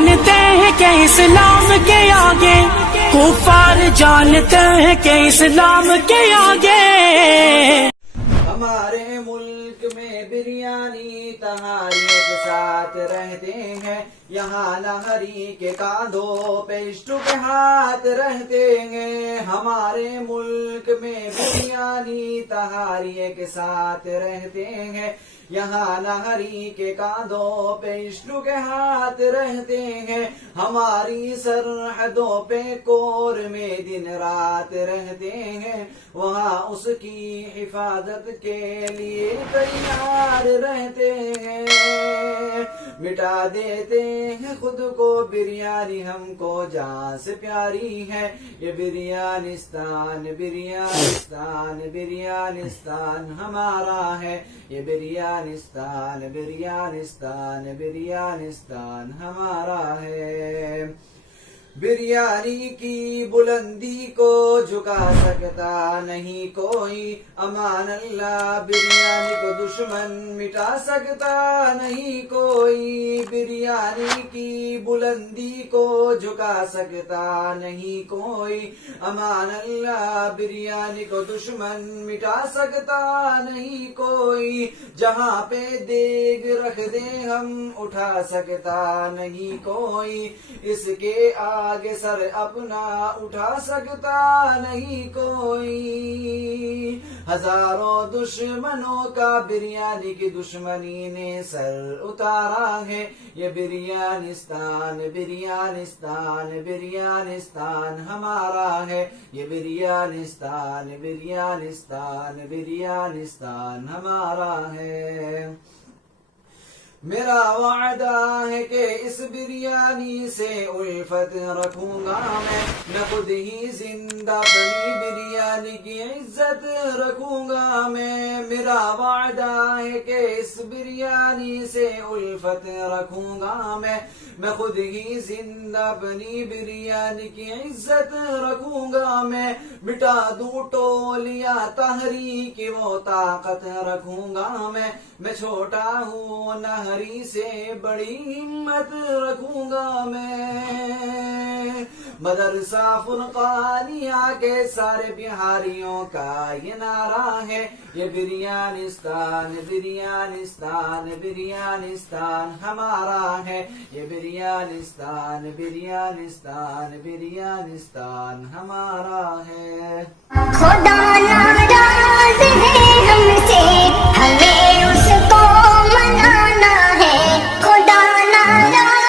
جانتے ہیں کہ اسلام کے آگے، کفار جانتے ہیں کہ اسلام کے آگے۔ ہمارے ملک میں بریانی تہاری کے ساتھ رہتے ہیں، یہاں نہری کے کاندھوں پہ اسٹو کے ہاتھ رہتے ہیں۔ ہمارے ملک میں بریانی تہاری کے ساتھ رہتے ہیں، یہاں نہری کے کاندھوں پہ اسٹو کے ہاتھ رہتے ہیں۔ ہماری سرحدوں پہ کور میں دن رات رہتے ہیں، وہاں اس کی حفاظت کے لیے تیار رہتے ہیں۔ مٹا دیتے ہیں خود کو بریانی ہم کو جان سے پیاری ہے، یہ بریانستان بریانستان بریانستان ہمارا ہے، یہ بریانستان بریانستان بریانستان ہمارا ہے۔ بریانی کی بلندی کو جھکا سکتا نہیں کوئی، امان اللہ بریانی کو دشمن مٹا سکتا نہیں کوئی۔ بریانی کی بلندی کو جھکا سکتا نہیں کوئی، امان اللہ بریانی کو دشمن مٹا سکتا نہیں کوئی۔ جہاں پہ دیگ رکھ دے ہم اٹھا سکتا نہیں کوئی، اس کے آگے سر اپنا اٹھا سکتا نہیں کوئی۔ ہزاروں دشمنوں کا بریانی کی دشمنی نے سر اتارا ہے، یہ بریانستان بریانستان بریانستان ہمارا ہے، یہ بریانستان بریانستان بریانستان ہمارا ہے۔ میرا وعدہ ہے کہ اس بریانی سے الفت رکھوں گا میں خود ہی زندہ بنی بریانی کی عزت رکھوں گا میں۔ میرا وعدہ ہے کہ اس بریانی سے الفت رکھوں گا میں خود ہی زندہ بنی بریانی کی عزت رکھوں گا میں۔ مٹا دوں ٹولیاں تحریک کی وہ طاقت رکھوں گا میں چھوٹا ہوں نہری سے بڑی ہمت رکھوں گا میں۔ مدرسہ فرقانیہ کے سارے بہاریوں کا یہ نعرہ ہے، یہ بریانستان بریانستان بریانستان ہمارا ہے، یہ بریانستان بریانستان بریانستان ہمارا ہے۔ خدا ناراض ہے ہم سے، ہمیں اس